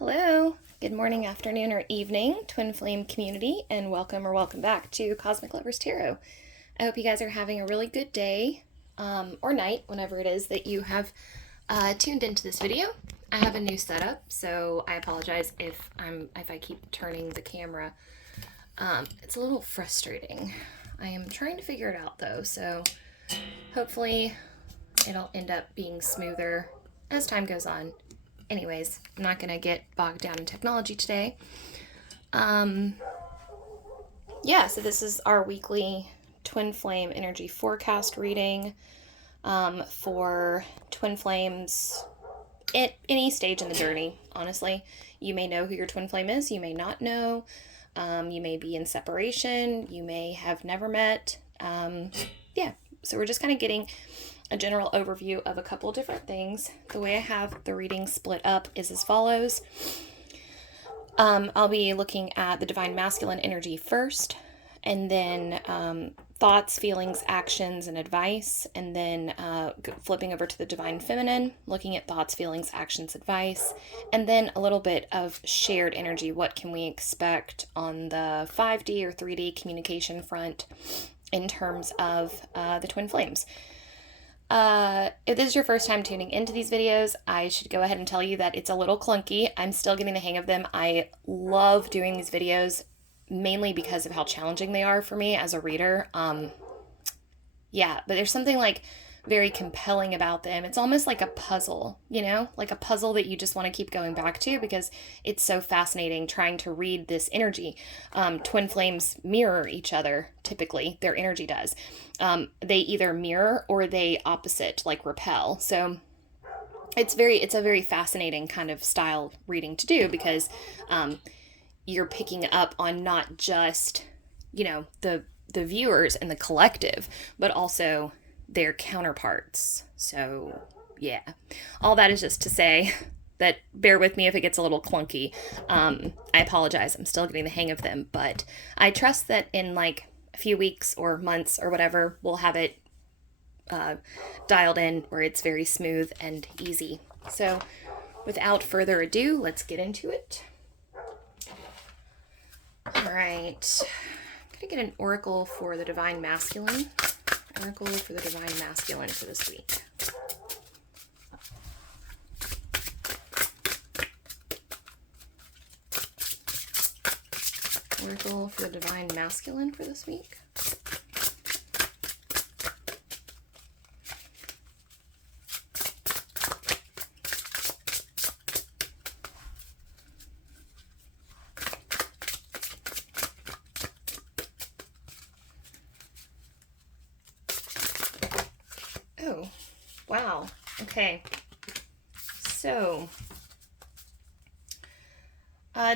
Hello, good morning, afternoon, or evening, Twin Flame community, and welcome back to Cosmic Lovers Tarot. I hope you guys are having a really good day or night, whenever it is that you have tuned into this video. I have a new setup, so I apologize if I keep turning the camera. It's a little frustrating. I am trying to figure it out though, so hopefully it'll end up being smoother as time goes on. Anyways, I'm not going to get bogged down in technology today. So this is our weekly Twin Flame energy forecast reading for Twin Flames at any stage in the journey, honestly. You may know who your Twin Flame is, you may not know. You may be in separation, you may have never met. So we're just kind of getting a general overview of a couple different things. The way I have the reading split up is as follows. I'll be looking at the Divine Masculine energy first, and then thoughts, feelings, actions, and advice, and then flipping over to the Divine Feminine, looking at thoughts, feelings, actions, advice, and then a little bit of shared energy. What can we expect on the 5D or 3D communication front in terms of the Twin Flames? If this is your first time tuning into these videos, I should go ahead and tell you that it's a little clunky. I'm still getting the hang of them. I love doing these videos mainly because of how challenging they are for me as a reader. But there's something like very compelling about them. It's almost like a puzzle, like a puzzle that you just want to keep going back to because it's so fascinating trying to read this energy. Twin flames mirror each other, typically, their energy does. They either mirror or they opposite, like repel. So it's a very fascinating kind of style reading to do because you're picking up on not just, the viewers and the collective, but also their counterparts. So yeah, all that is just to say that bear with me if it gets a little clunky. I apologize. I'm still getting the hang of them, but I trust that in like a few weeks or months or whatever, we'll have it dialed in where it's very smooth and easy. So without further ado, let's get into it. All right, I'm gonna get an oracle for the Divine Masculine. Oracle for the Divine Masculine for this week. Oracle for the Divine Masculine for this week. Oh, wow. Okay. So,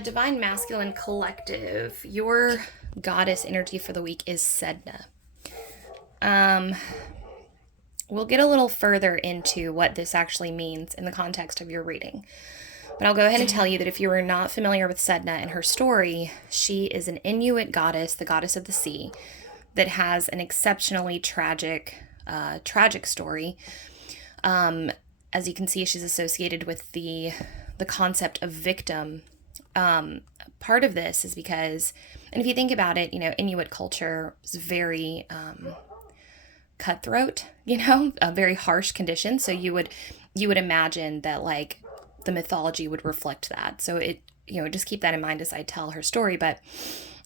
Divine Masculine Collective, your goddess energy for the week is Sedna. We'll get a little further into what this actually means in the context of your reading. But I'll go ahead and tell you that if you are not familiar with Sedna and her story, she is an Inuit goddess, the goddess of the sea, that has an exceptionally tragic story. As you can see, she's associated with the concept of victim. Part of this is because, and if you think about it, Inuit culture is very cutthroat, a very harsh condition. So you would imagine that like the mythology would reflect that. So just keep that in mind as I tell her story. But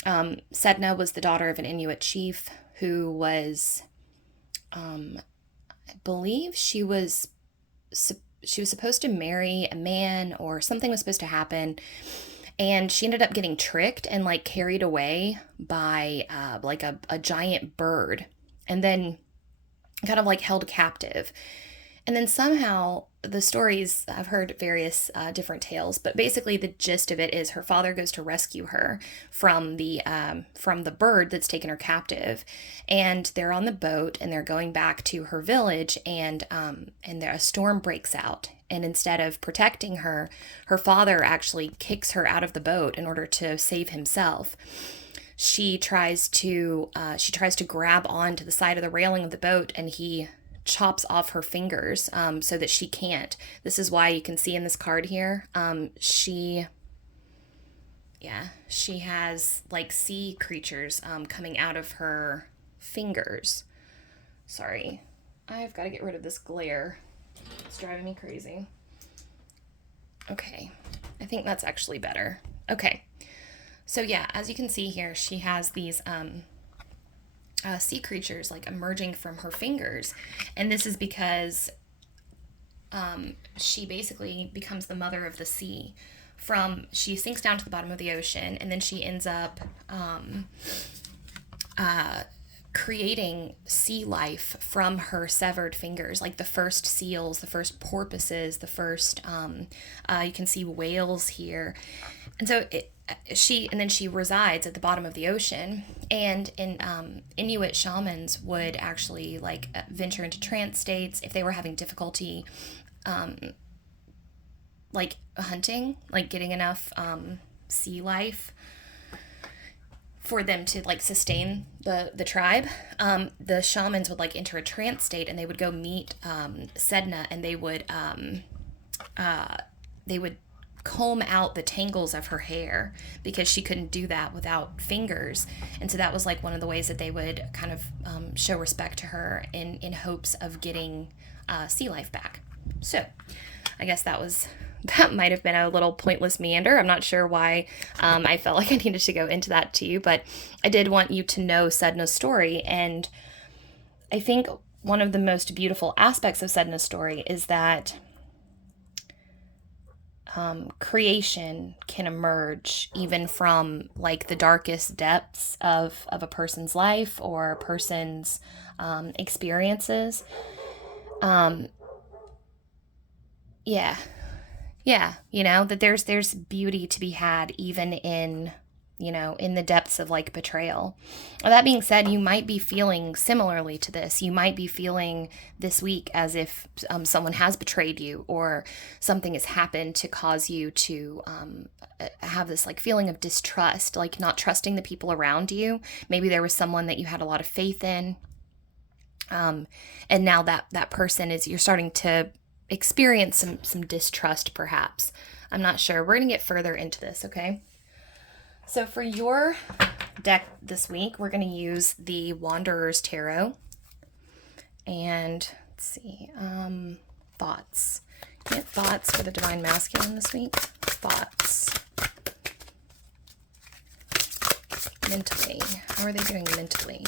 Sedna was the daughter of an Inuit chief who was, I believe she was supposed to marry a man or something was supposed to happen. And she ended up getting tricked and like carried away by like a giant bird and then kind of like held captive. And then somehow the stories, I've heard various different tales, but basically the gist of it is her father goes to rescue her from the bird that's taken her captive, and they're on the boat and they're going back to her village, and a storm breaks out. And instead of protecting her, her father actually kicks her out of the boat in order to save himself. She tries to grab onto the side of the railing of the boat, and he chops off her fingers so that she can't. This is why you can see in this card here, she has like sea creatures coming out of her fingers. Sorry, I've got to get rid of this glare. It's driving me crazy. Okay, I think that's actually better. Okay, so yeah, as you can see here, she has these sea creatures like emerging from her fingers, and this is because she basically becomes the mother of the sea. She sinks down to the bottom of the ocean, and then she ends up creating sea life from her severed fingers, like the first seals, the first porpoises, the first you can see whales here. And so she resides at the bottom of the ocean, and Inuit shamans would actually like venture into trance states if they were having difficulty like hunting, like getting enough sea life for them to like sustain the tribe. The shamans would like enter a trance state, and they would go meet Sedna, and they would comb out the tangles of her hair because she couldn't do that without fingers. And so that was like one of the ways that they would kind of show respect to her in hopes of getting sea life back. So I guess that might have been a little pointless meander. I'm not sure why I felt like I needed to go into that to you, but I did want you to know Sedna's story. And I think one of the most beautiful aspects of Sedna's story is that creation can emerge even from like the darkest depths of a person's life or a person's experiences. Yeah, that there's beauty to be had even in the depths of like betrayal. That being said, you might be feeling similarly to this. You might be feeling this week as if someone has betrayed you, or something has happened to cause you to have this like feeling of distrust, like not trusting the people around you. Maybe there was someone that you had a lot of faith in, and now that person you're starting to experience some distrust, perhaps. I'm not sure. We're going to get further into this, okay? So for your deck this week, we're going to use the Wanderer's Tarot. And let's see, thoughts. Get thoughts for the Divine Masculine this week. Thoughts. Mentally. How are they doing mentally?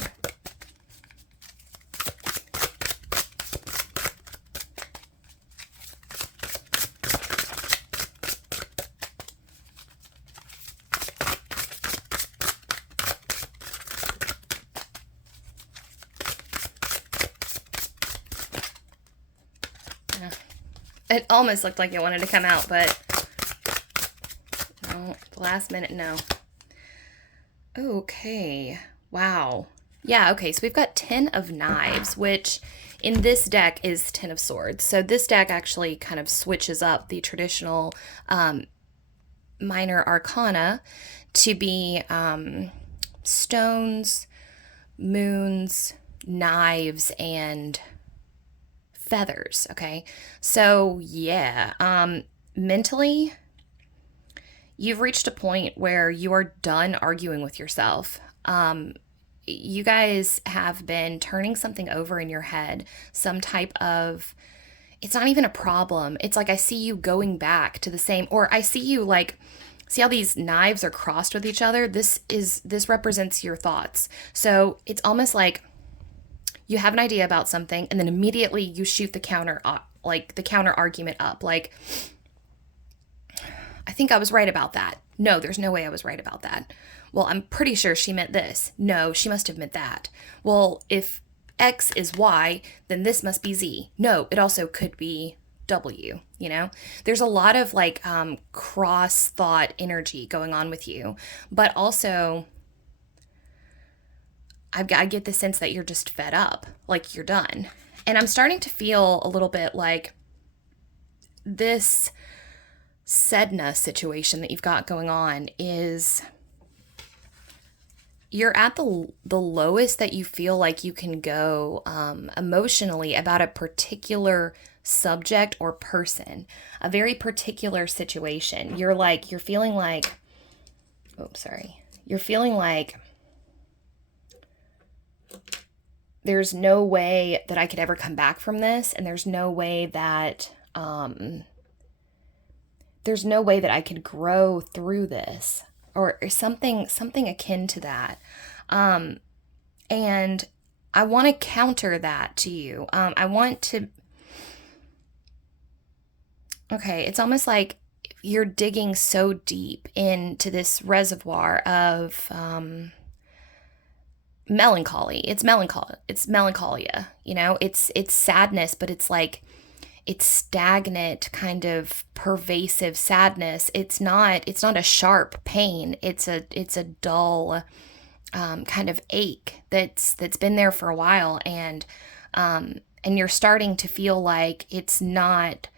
It almost looked like it wanted to come out, but no, last minute, no. Okay, wow. Yeah, okay, so we've got 10 of Knives, which in this deck is 10 of Swords. So this deck actually kind of switches up the traditional minor arcana to be stones, moons, knives, and feathers. Okay, so yeah, mentally, you've reached a point where you are done arguing with yourself. You guys have been turning something over in your head, some type of, it's not even a problem. It's like I see you going back to the same, or I see you like, see how these knives are crossed with each other? This represents your thoughts. So it's almost like you have an idea about something, and then immediately you shoot the counter argument up. Like, I think I was right about that. No, there's no way I was right about that. Well, I'm pretty sure she meant this. No, she must have meant that. Well, if X is Y, then this must be Z. No, it also could be W, There's a lot of like cross thought energy going on with you, but also I get the sense that you're just fed up, like you're done. And I'm starting to feel a little bit like this Sedna situation that you've got going on is you're at the lowest that you feel like you can go emotionally about a particular subject or person, a very particular situation. You're feeling like, oh, sorry. You're feeling like there's no way that I could ever come back from this, and there's no way that I could grow through this, or something akin to that. And I want to counter that to you. Okay, it's almost like you're digging so deep into this reservoir of melancholy. It's melancholy. It's melancholia. It's sadness, but it's like it's stagnant, kind of pervasive sadness. It's not a sharp pain. It's a dull kind of ache that's been there for a while, and you're starting to feel like it's not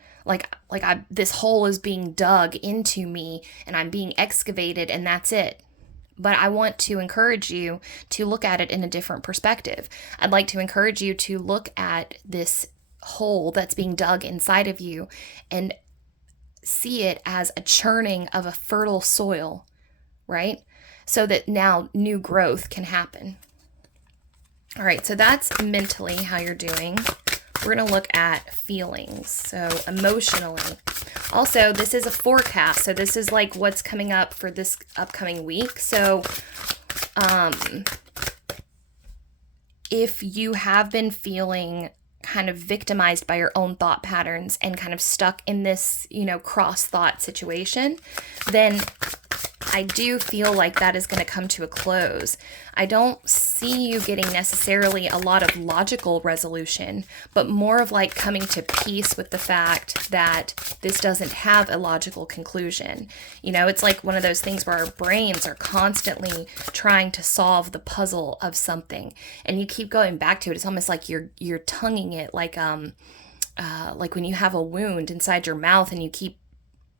this hole is being dug into me and I'm being excavated and that's it. But I want to encourage you to look at it in a different perspective. I'd like to encourage you to look at this hole that's being dug inside of you and see it as a churning of a fertile soil, right? So that now new growth can happen. All right, so that's mentally how you're doing. We're going to look at feelings, so emotionally. Also, this is a forecast, so this is like what's coming up for this upcoming week. So, if you have been feeling kind of victimized by your own thought patterns and kind of stuck in this, cross thought situation, then I do feel like that is going to come to a close. I don't see you getting necessarily a lot of logical resolution, but more of like coming to peace with the fact that this doesn't have a logical conclusion. It's like one of those things where our brains are constantly trying to solve the puzzle of something, and you keep going back to it. It's almost like you're tonguing it, like when you have a wound inside your mouth and you keep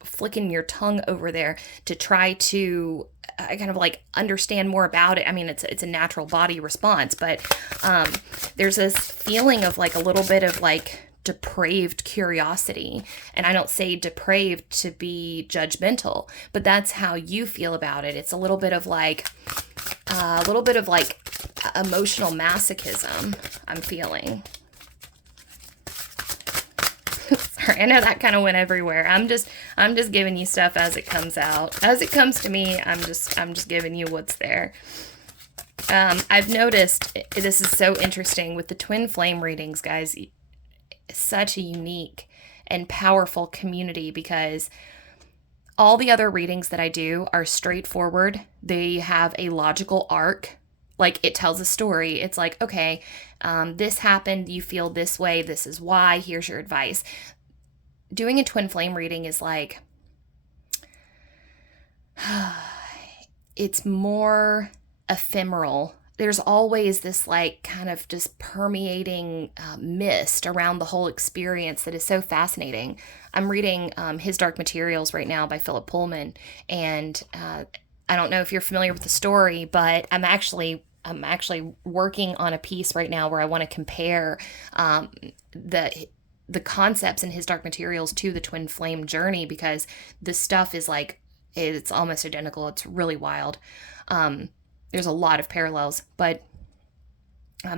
flicking your tongue over there to try to kind of like understand more about it. I mean, it's a natural body response, but there's this feeling of like a little bit of like depraved curiosity. And I don't say depraved to be judgmental, but that's how you feel about it. It's a little bit of like emotional masochism I'm feeling. Sorry, I know that kind of went everywhere. I'm just giving you stuff as it comes out. As it comes to me, I'm just giving you what's there. I've noticed, this is so interesting with the twin flame readings, guys. Such a unique and powerful community, because all the other readings that I do are straightforward. They have a logical arc. Like, it tells a story. It's like, okay, this happened, you feel this way, this is why, here's your advice. Doing a twin flame reading is like, it's more ephemeral. There's always this like kind of just permeating mist around the whole experience that is so fascinating. I'm reading His Dark Materials right now by Philip Pullman, and I don't know if you're familiar with the story, but I'm actually working on a piece right now where I want to compare the concepts in His Dark Materials to the twin flame journey, because the stuff is like, it's almost identical. It's really wild. There's a lot of parallels, but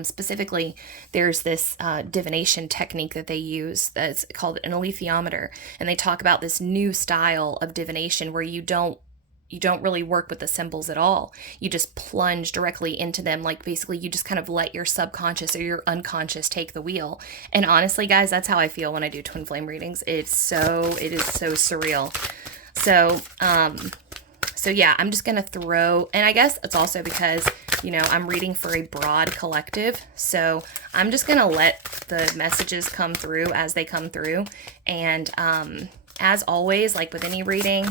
specifically there's this divination technique that they use that's called an alethiometer, and they talk about this new style of divination where you don't really work with the symbols at all. You just plunge directly into them. Like, basically you just kind of let your subconscious or your unconscious take the wheel. And honestly, guys, that's how I feel when I do twin flame readings. It is so surreal. So yeah, I'm just going to throw, and I guess it's also because, I'm reading for a broad collective. So I'm just going to let the messages come through as they come through. And as always, like with any reading,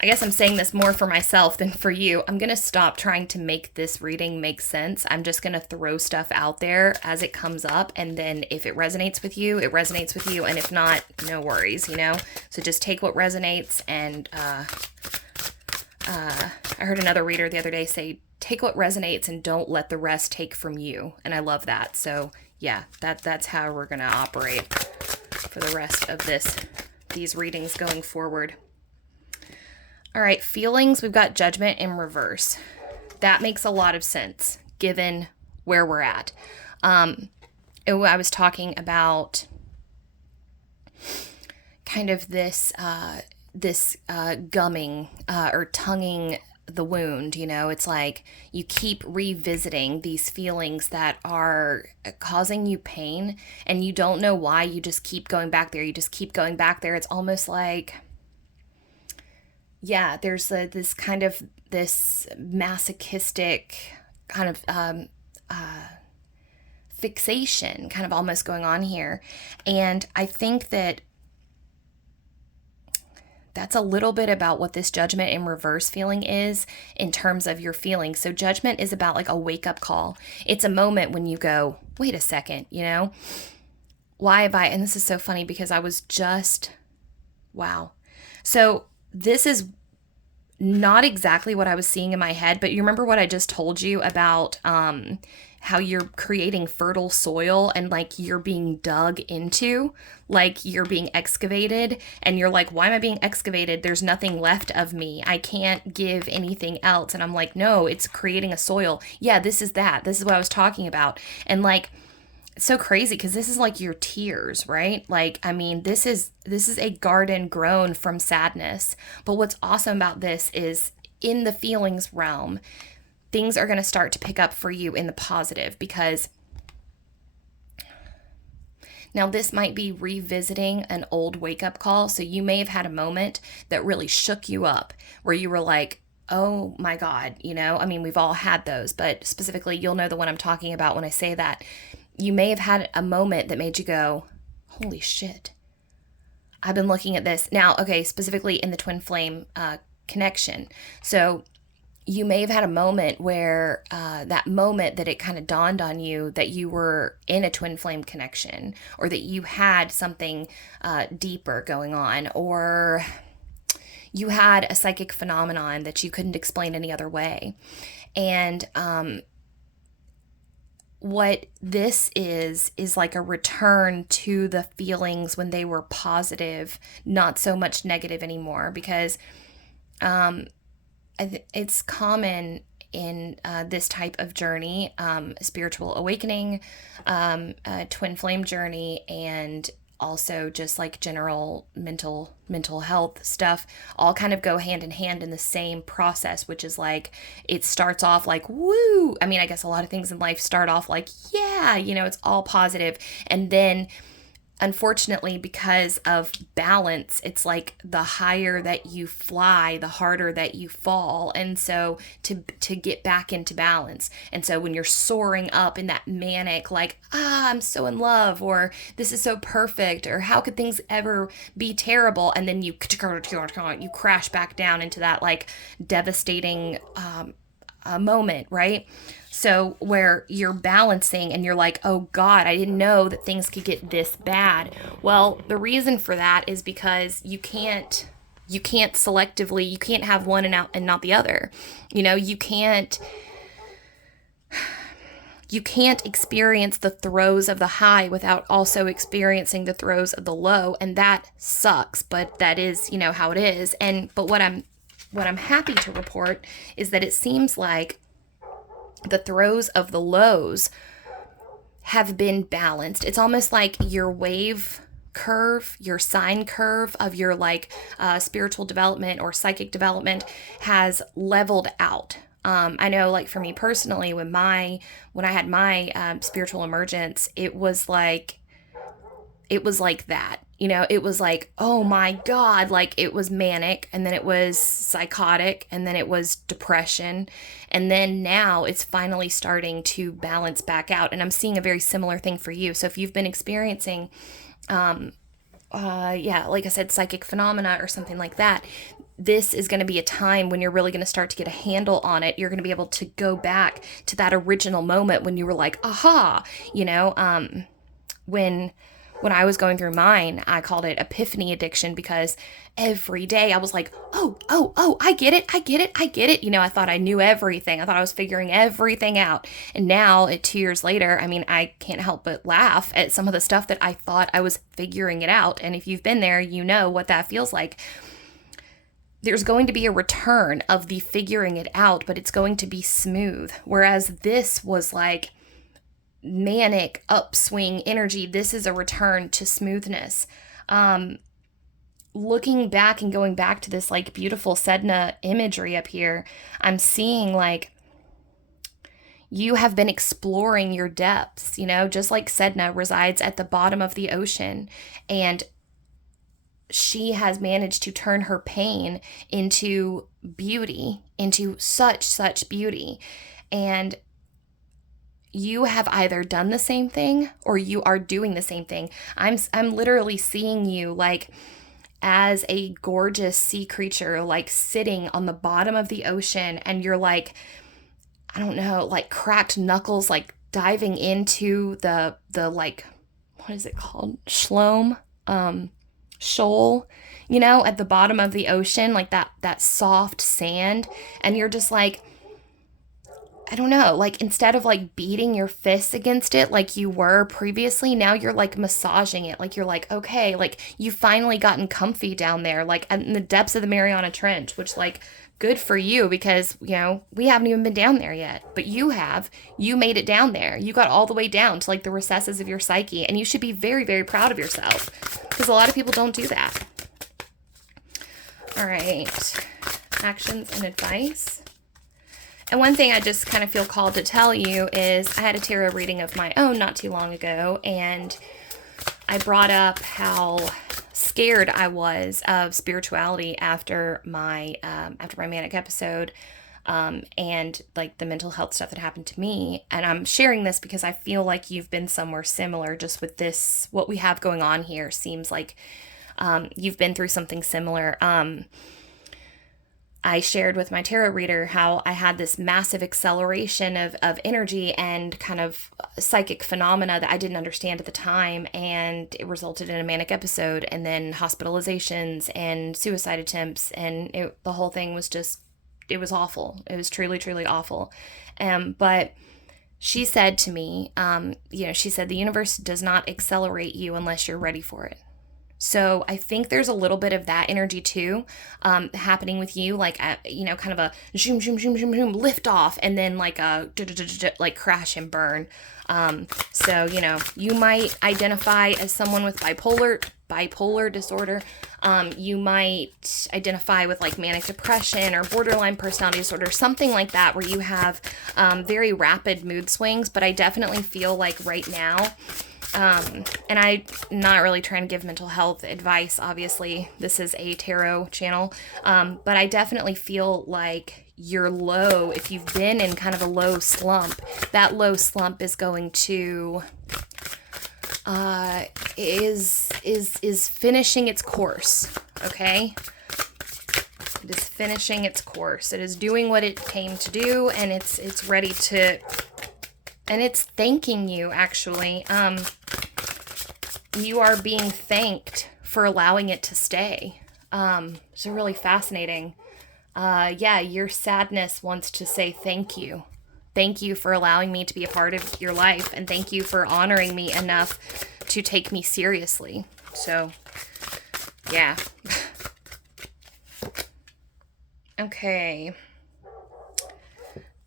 I guess I'm saying this more for myself than for you. I'm going to stop trying to make this reading make sense. I'm just going to throw stuff out there as it comes up. And then if it resonates with you, it resonates with you. And if not, no worries, So just take what resonates. And I heard another reader the other day say, take what resonates and don't let the rest take from you. And I love that. So yeah, that's how we're going to operate for the rest of these readings going forward. All right, feelings, we've got judgment in reverse. That makes a lot of sense given where we're at. I was talking about kind of this gumming or tonguing the wound. It's like you keep revisiting these feelings that are causing you pain and you don't know why. You just keep going back there. It's almost like, yeah, there's this masochistic kind of fixation kind of almost going on here. And I think that's a little bit about what this judgment in reverse feeling is in terms of your feelings. So judgment is about like a wake-up call. It's a moment when you go, wait a second, why have I, and this is so funny because I was just, wow. So this is not exactly what I was seeing in my head, but you remember what I just told you about how you're creating fertile soil and like you're being dug into, like you're being excavated and you're like, why am I being excavated? There's nothing left of me. I can't give anything else. And I'm like, no, it's creating a soil. Yeah, this is what I was talking about. And like, it's so crazy because this is like your tears, right? Like, I mean, this is a garden grown from sadness. But what's awesome about this is in the feelings realm, things are going to start to pick up for you in the positive, because now this might be revisiting an old wake-up call. So you may have had a moment that really shook you up where you were like, oh my God, I mean, we've all had those, but specifically you'll know the one I'm talking about when I say that. You may have had a moment that made you go, holy shit, I've been looking at this. Now, okay, specifically in the twin flame connection. So you may have had a moment where that moment that it kind of dawned on you that you were in a twin flame connection, or that you had something deeper going on, or you had a psychic phenomenon that you couldn't explain any other way. And what this is like a return to the feelings when they were positive, not so much negative anymore, because it's common in this type of journey, spiritual awakening, twin flame journey, and also just like general mental health stuff, all kind of go hand in hand in the same process, which is like, it starts off like, woo. I mean, I guess a lot of things in life start off like, yeah, it's all positive. And then unfortunately, because of balance, it's like the higher that you fly, the harder that you fall. And so to get back into balance. And so when you're soaring up in that manic, like, I'm so in love, or this is so perfect, or how could things ever be terrible? And then you crash back down into that like devastating moment, right? So where you're balancing and you're like, oh God, I didn't know that things could get this bad. Well, the reason for that is because you can't selectively, you can't have one and not the other. You can't experience the throes of the high without also experiencing the throes of the low. And that sucks, but that is, how it is. But what I'm happy to report is that it seems like the throes of the lows have been balanced. It's almost like your wave curve, your sine curve of your like spiritual development or psychic development has leveled out. I know, like for me personally, when I had my spiritual emergence, it was like that. It was like, oh my God, like it was manic, and then it was psychotic, and then it was depression. And then now it's finally starting to balance back out. And I'm seeing a very similar thing for you. So if you've been experiencing, like I said, psychic phenomena or something like that, this is going to be a time when you're really going to start to get a handle on it. You're going to be able to go back to that original moment when you were like, aha, when when I was going through mine, I called it epiphany addiction because every day I was like, oh, I get it. I thought I knew everything. I thought I was figuring everything out. And now, 2 years later, I can't help but laugh at some of the stuff that I thought I was figuring it out. And if you've been there, you know what that feels like. There's going to be a return of the figuring it out, but it's going to be smooth. Whereas this was like manic upswing energy. This is a return to smoothness. Looking back and going back to this like beautiful Sedna imagery up here, I'm seeing like you have been exploring your depths, just like Sedna resides at the bottom of the ocean, and she has managed to turn her pain into beauty, into such beauty. And you have either done the same thing or you are doing the same thing. I'm literally seeing you like as a gorgeous sea creature, like sitting on the bottom of the ocean, and you're like, I don't know, like cracked knuckles, like diving into the like, what is it called? Shoal, at the bottom of the ocean, like that soft sand. And you're just like, I don't know, like instead of like beating your fists against it like you were previously, now you're like massaging it. Like you're like, okay, like you've finally gotten comfy down there, like in the depths of the Mariana Trench, which like good for you because, we haven't even been down there yet, but you made it down there. You got all the way down to like the recesses of your psyche, and you should be very, very proud of yourself because a lot of people don't do that. All right, actions and advice. And one thing I just kind of feel called to tell you is I had a tarot reading of my own not too long ago, and I brought up how scared I was of spirituality after my manic episode, and like the mental health stuff that happened to me. And I'm sharing this because I feel like you've been somewhere similar just with this, what we have going on here seems like you've been through something similar. I shared with my tarot reader how I had this massive acceleration of energy and kind of psychic phenomena that I didn't understand at the time, and it resulted in a manic episode and then hospitalizations and suicide attempts, and the whole thing was just, it was awful. It was truly, truly awful. But she said to me, she said, the universe does not accelerate you unless you're ready for it. So I think there's a little bit of that energy too, happening with you, like, kind of a zoom, zoom, zoom, zoom, zoom, lift off, and then like a like crash and burn. So, you might identify as someone with bipolar disorder. You might identify with like manic depression or borderline personality disorder, something like that, where you have very rapid mood swings. But I definitely feel like right now, and I'm not really trying to give mental health advice, obviously. This is a tarot channel. But I definitely feel like you're low. If you've been in kind of a low slump, that low slump is going to, is finishing its course. Okay? It is finishing its course. It is doing what it came to do, and it's ready to, and it's thanking you, actually. You are being thanked for allowing it to stay. It's really fascinating. Your sadness wants to say thank you. Thank you for allowing me to be a part of your life, and thank you for honoring me enough to take me seriously. So, yeah. Okay.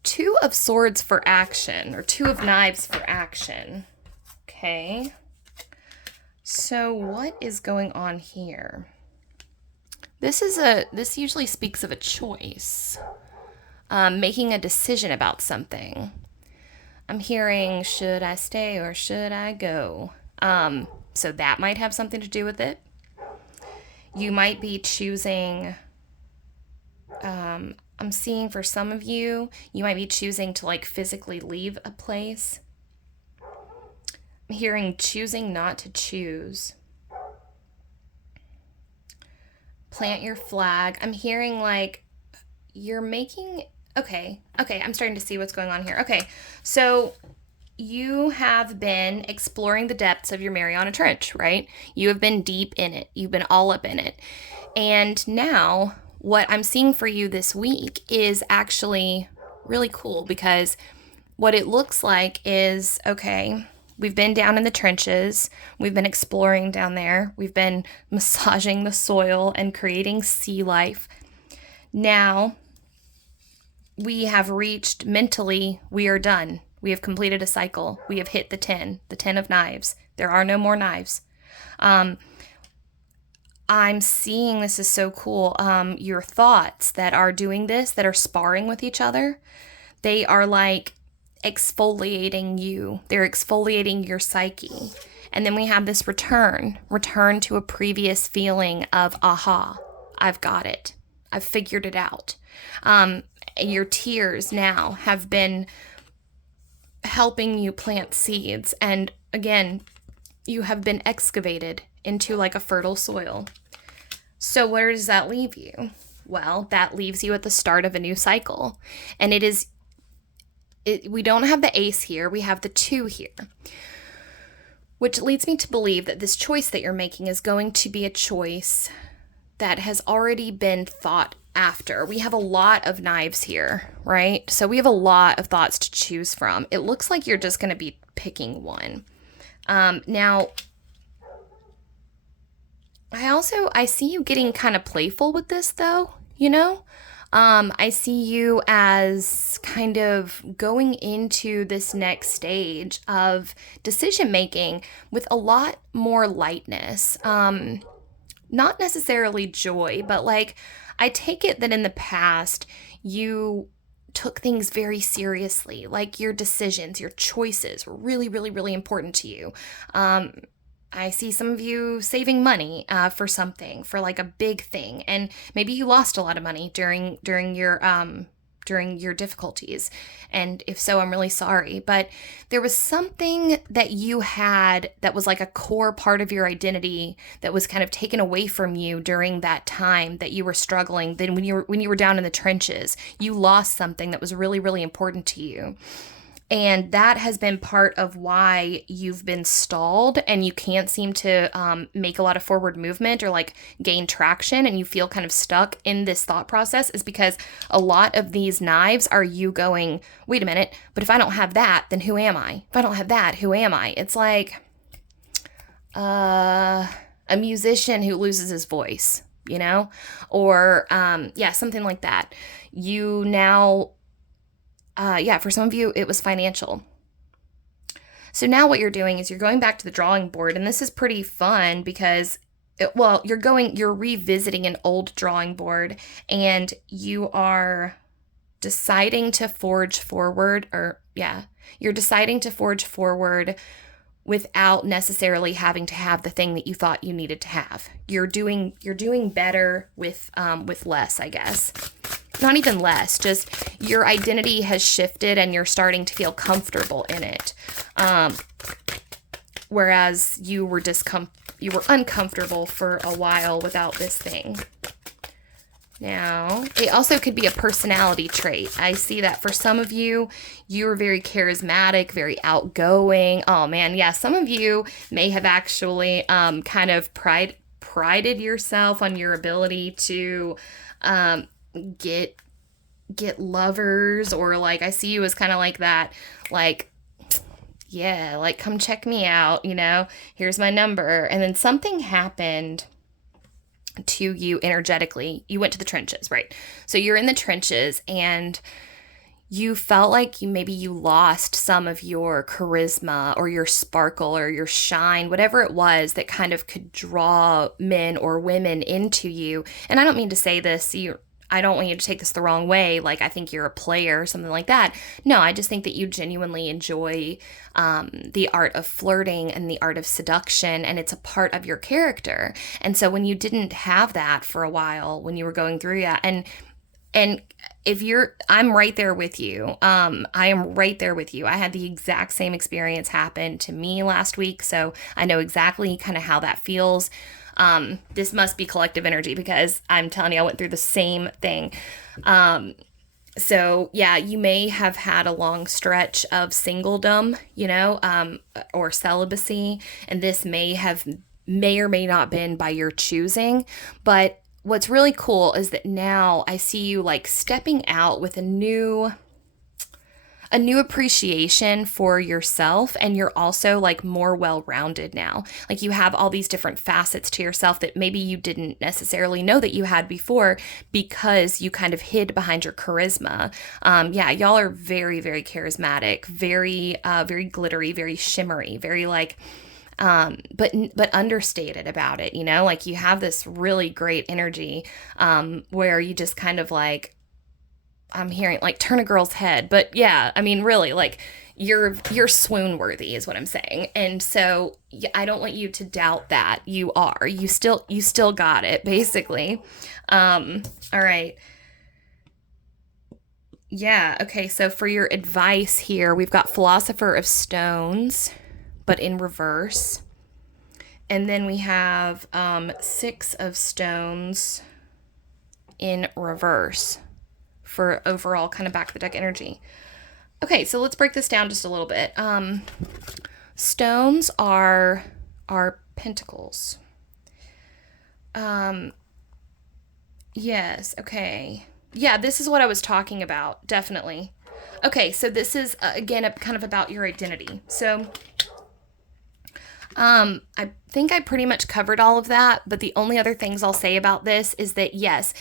2 of Swords for action, or 2 of Knives for action. Okay. So what is going on here? This usually speaks of a choice. Making a decision about something. I'm hearing, should I stay or should I go? So that might have something to do with it. You might be choosing, I'm seeing for some of you, you might be choosing to like physically leave a place. I'm hearing choosing not to choose. Plant your flag. I'm hearing like you're making, okay, I'm starting to see what's going on here. Okay, so you have been exploring the depths of your Mariana Trench, right? You have been deep in it. You've been all up in it. And now what I'm seeing for you this week is actually really cool, because what it looks like is, okay, we've been down in the trenches. We've been exploring down there. We've been massaging the soil and creating sea life. Now we have reached mentally, we are done. We have completed a cycle. We have hit the 10 of knives. There are no more knives. I'm seeing, this is so cool, your thoughts that are doing this, that are sparring with each other, they are like exfoliating you. They're exfoliating your psyche. And then we have this return to a previous feeling of, aha, I've got it. I've figured it out. Your tears now have been helping you plant seeds. And again, you have been excavated into like a fertile soil. So where does that leave you? Well, that leaves you at the start of a new cycle. And we don't have the ace here, we have the 2 here. Which leads me to believe that this choice that you're making is going to be a choice that has already been thought after. We have a lot of knives here, right? So we have a lot of thoughts to choose from. It looks like you're just going to be picking one. Now, I see you getting kind of playful with this, though, you know? I see you as kind of going into this next stage of decision making with a lot more lightness. Not necessarily joy, but like, I take it that in the past, you took things very seriously, like your decisions, your choices were really, really, really important to you. I see some of you saving money for something, for like a big thing, and maybe you lost a lot of money during your difficulties, and if so, I'm really sorry. But there was something that you had that was like a core part of your identity that was kind of taken away from you during that time that you were struggling. Then when you were down in the trenches, you lost something that was really, really important to you. And that has been part of why you've been stalled and you can't seem to make a lot of forward movement or like gain traction, and you feel kind of stuck in this thought process, is because a lot of these knives are you going, wait a minute, but if I don't have that, then who am I? If I don't have that, who am I? It's like a musician who loses his voice, you know? Or something like that. You now... for some of you, it was financial. So now what you're doing is you're going back to the drawing board, and this is pretty fun because, you're revisiting an old drawing board, and you are deciding to forge forward, you're deciding to forge forward without necessarily having to have the thing that you thought you needed to have. You're doing better with less, I guess. Not even less, just your identity has shifted and you're starting to feel comfortable in it. Whereas you were uncomfortable for a while without this thing. Now, it also could be a personality trait. I see that for some of you, you're very charismatic, very outgoing. Oh man, yeah, some of you may have actually kind of prided yourself on your ability to get lovers, or like I see you as kind of like that, like, yeah, like come check me out, you know, here's my number. And then something happened to you energetically. You went to the trenches, right? So you're in the trenches and you felt like you lost some of your charisma or your sparkle or your shine, whatever it was that kind of could draw men or women into you. And I don't mean to say this, I don't want you to take this the wrong way, like I think you're a player or something like that. No, I just think that you genuinely enjoy the art of flirting and the art of seduction, and it's a part of your character. And so when you didn't have that for a while, when you were going through that, and I'm right there with you. I am right there with you. I had the exact same experience happen to me last week, so I know exactly kind of how that feels. This must be collective energy because I'm telling you, I went through the same thing. So yeah, you may have had a long stretch of singledom, or celibacy, and this may or may not been by your choosing. But what's really cool is that now I see you like stepping out with a new appreciation for yourself, and you're also like more well-rounded now. Like you have all these different facets to yourself that maybe you didn't necessarily know that you had before because you kind of hid behind your charisma. Yeah, y'all are very, very charismatic, very glittery, very shimmery, very like but understated about it, like you have this really great energy, where you just kind of like, I'm hearing like turn a girl's head, but yeah, I mean, really, like you're swoon worthy is what I'm saying. And so I don't want you to doubt that you still got it basically. All right. Yeah. Okay. So for your advice here, we've got Philosopher of Stones, but in reverse. And then we have Six of Stones in reverse for overall kind of back of the deck energy. Okay, so let's break this down just a little bit. Stones are pentacles. Yes, okay. Yeah, this is what I was talking about, definitely. Okay, so this is again kind of about your identity. So I think I pretty much covered all of that, but the only other things I'll say about this is that yes,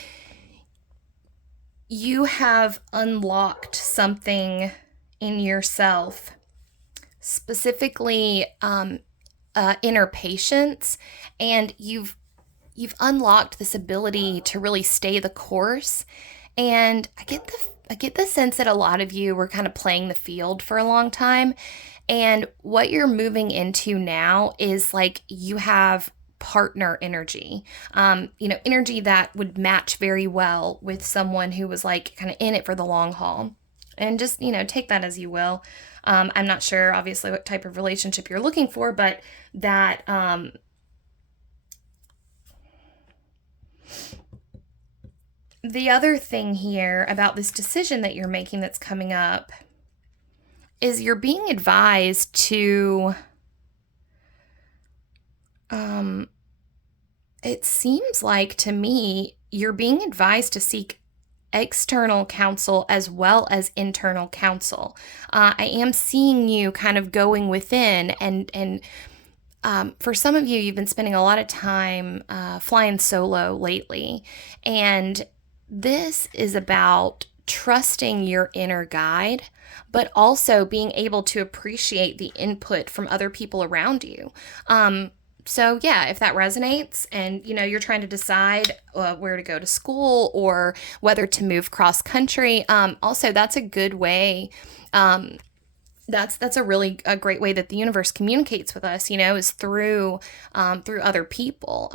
you have unlocked something in yourself, specifically inner patience, and you've unlocked this ability to really stay the course. And I get the sense that a lot of you were kind of playing the field for a long time, and what you're moving into now is like you have partner energy, energy that would match very well with someone who was like kind of in it for the long haul. And just, take that as you will. I'm not sure, obviously, what type of relationship you're looking for, but that, the other thing here about this decision that you're making that's coming up is you're being advised to, it seems like to me, you're being advised to seek external counsel as well as internal counsel. I am seeing you kind of going within, and for some of you, you've been spending a lot of time flying solo lately, and this is about trusting your inner guide, but also being able to appreciate the input from other people around you. So yeah, if that resonates and you're trying to decide where to go to school or whether to move cross country, also that's a good way. That's a really a great way that the universe communicates with us, is through other people.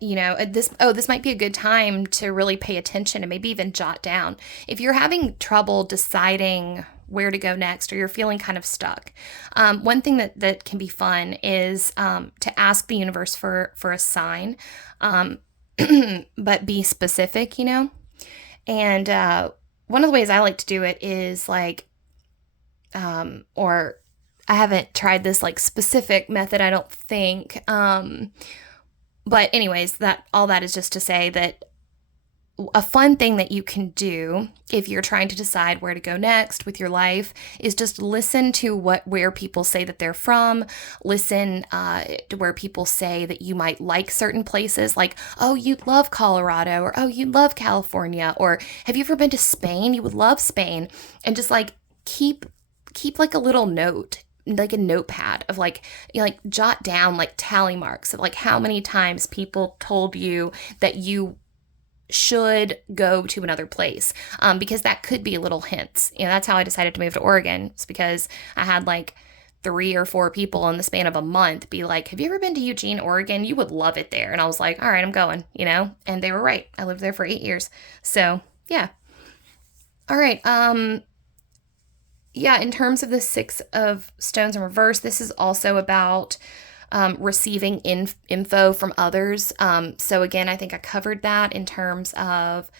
This might be a good time to really pay attention and maybe even jot down if you're having trouble deciding where to go next or you're feeling kind of stuck. One thing that can be fun is to ask the universe for a sign, but be specific, and one of the ways I like to do it is like, or I haven't tried this like specific method, I don't think, but anyways, all that is just to say that a fun thing that you can do if you're trying to decide where to go next with your life is just listen to where people say that they're from. Listen to where people say that you might like certain places, like, oh, you'd love Colorado, or oh, you'd love California, or have you ever been to Spain? You would love Spain. And just like keep like a little note, like a notepad of like, like jot down like tally marks of like how many times people told you that you should go to another place, because that could be little hints. That's how I decided to move to Oregon. It's because I had like 3 or 4 people in the span of a month be like, have you ever been to Eugene, Oregon? You would love it there. And I was like, all right, I'm going, and they were right. I lived there for 8 years. So yeah. All right. Yeah, in terms of the Six of Stones in reverse, this is also about receiving info from others. So again, I think I covered that in terms of,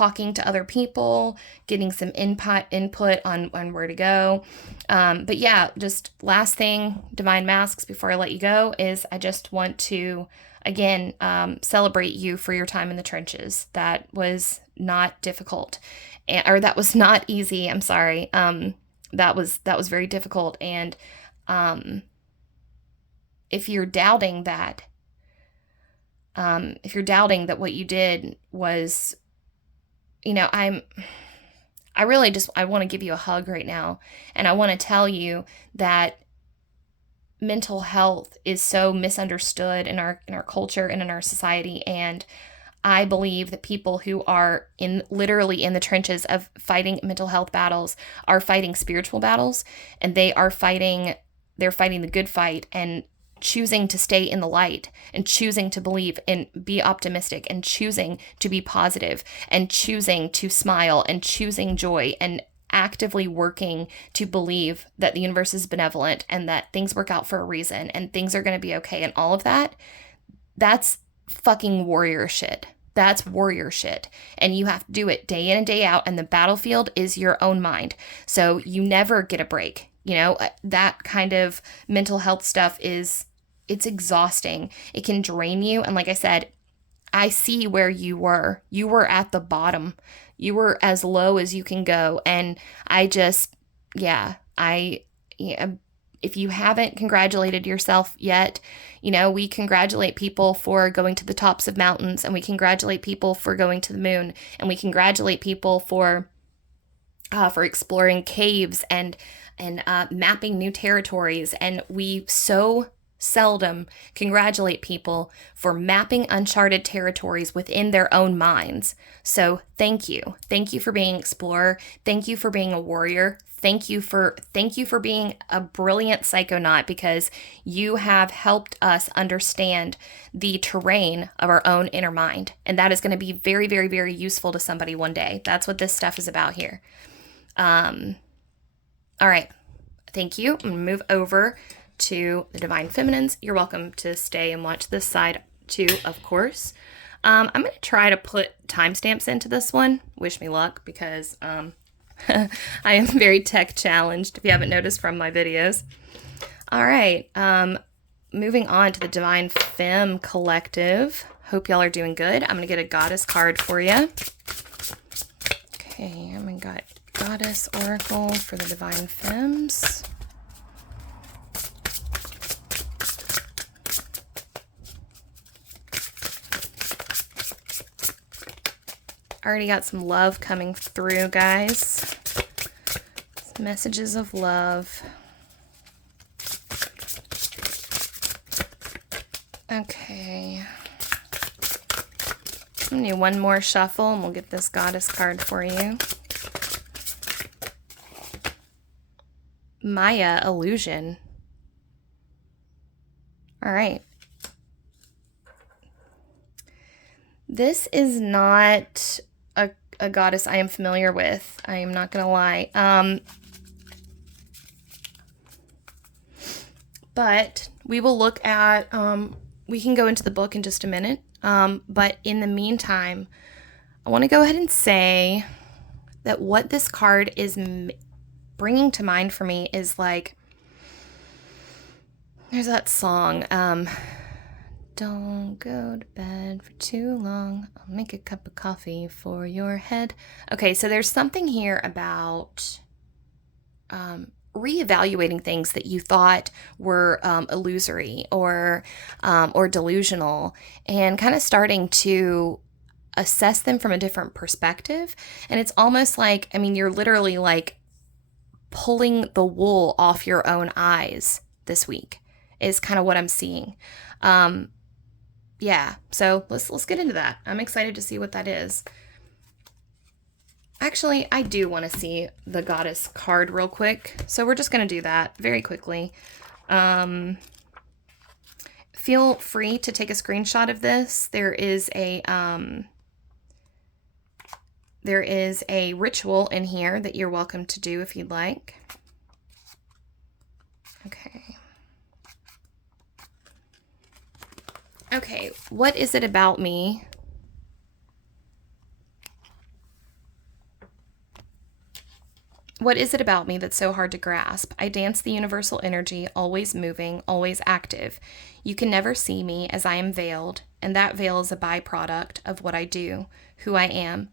talking to other people, getting some input on where to go. But yeah, just last thing, Divine Masks, before I let you go, is I just want to, again, celebrate you for your time in the trenches. That was not difficult, or that was not easy. I'm sorry. That was very difficult. And if you're doubting that, what you did was, I really just, I want to give you a hug right now. And I want to tell you that mental health is so misunderstood in our culture and in our society. And I believe that people who are literally in the trenches of fighting mental health battles are fighting spiritual battles, and they're fighting the good fight, and choosing to stay in the light, and choosing to believe and be optimistic, and choosing to be positive, and choosing to smile, and choosing joy, and actively working to believe that the universe is benevolent and that things work out for a reason and things are going to be okay, and all of that. That's fucking warrior shit. That's warrior shit. And you have to do it day in and day out. And the battlefield is your own mind. So you never get a break. That kind of mental health stuff it's exhausting. It can drain you. And like I said, I see where you were. You were at the bottom. You were as low as you can go. And if you haven't congratulated yourself yet, we congratulate people for going to the tops of mountains, and we congratulate people for going to the moon, and we congratulate people for exploring caves and mapping new territories. And we so seldom congratulate people for mapping uncharted territories within their own minds. So thank you. Thank you for being an explorer. Thank you for being a warrior. Thank you for being a brilliant psychonaut, because you have helped us understand the terrain of our own inner mind. And that is going to be very, very, very useful to somebody one day. That's what this stuff is about here. All right. Thank you. I'm going to move over to the Divine Feminines. You're welcome to stay and watch this side too, of course. I'm going to try to put timestamps into this one. Wish me luck, because I am very tech challenged, if you haven't noticed from my videos. All right. Moving on to the Divine Femme Collective. Hope y'all are doing good. I'm going to get a goddess card for you. Okay, I'm going to get Goddess Oracle for the Divine Femmes. Already got some love coming through, guys. Some messages of love. Okay. I'm gonna do one more shuffle and we'll get this goddess card for you. Maya Illusion. All right. This is not a goddess I am familiar with. I am not going to lie. But we will look at, we can go into the book in just a minute. But in the meantime, I want to go ahead and say that what this card is bringing to mind for me is like, there's that song, don't go to bed for too long. I'll make a cup of coffee for your head. Okay, so there's something here about reevaluating things that you thought were illusory or delusional, and kind of starting to assess them from a different perspective. And it's almost like, I mean, you're literally like pulling the wool off your own eyes this week is kind of what I'm seeing. Yeah, so let's get into that. I'm excited to see what that is. Actually, I do want to see the goddess card real quick, so we're just going to do that very quickly. Feel free to take a screenshot of this. There is a ritual in here that you're welcome to do if you'd like. Okay. Okay, what is it about me What is it about me that's so hard to grasp? I dance the universal energy, always moving, always active. You can never see me as I am veiled, and that veil is a byproduct of what I do, who I am.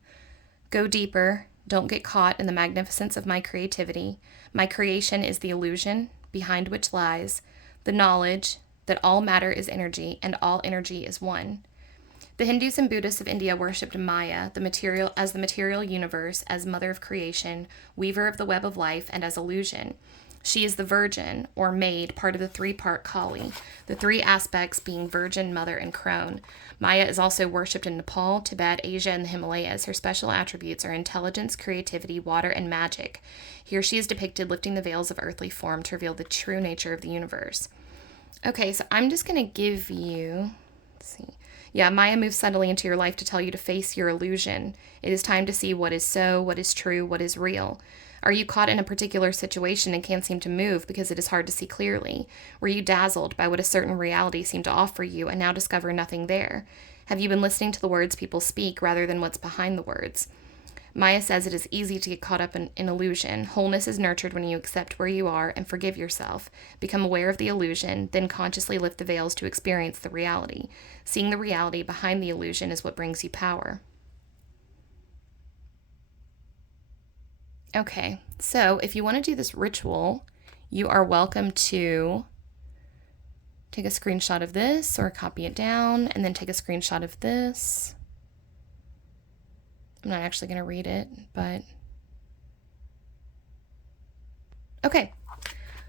Go deeper. Don't get caught in the magnificence of my creativity. My creation is the illusion behind which lies the knowledge that all matter is energy and all energy is one. The Hindus and Buddhists of India worshipped Maya, the material universe, as mother of creation, weaver of the web of life, and as illusion. She is the virgin, or maid, part of the three-part Kali, the three aspects being virgin, mother, and crone. Maya is also worshipped in Nepal, Tibet, Asia, and the Himalayas. Her special attributes are intelligence, creativity, water, and magic. Here she is depicted lifting the veils of earthly form to reveal the true nature of the universe. Okay, so I'm just going to give you... Let's see. Yeah, Maya moves subtly into your life to tell you to face your illusion. It is time to see what is so, what is true, what is real. Are you caught in a particular situation and can't seem to move because it is hard to see clearly? Were you dazzled by what a certain reality seemed to offer you and now discover nothing there? Have you been listening to the words people speak rather than what's behind the words? Maya says it is easy to get caught up in illusion. Wholeness is nurtured when you accept where you are and forgive yourself. Become aware of the illusion, then consciously lift the veils to experience the reality. Seeing the reality behind the illusion is what brings you power. Okay, so if you want to do this ritual, you are welcome to take a screenshot of this or copy it down and then take a screenshot of this. I'm not actually going to read it, but... Okay.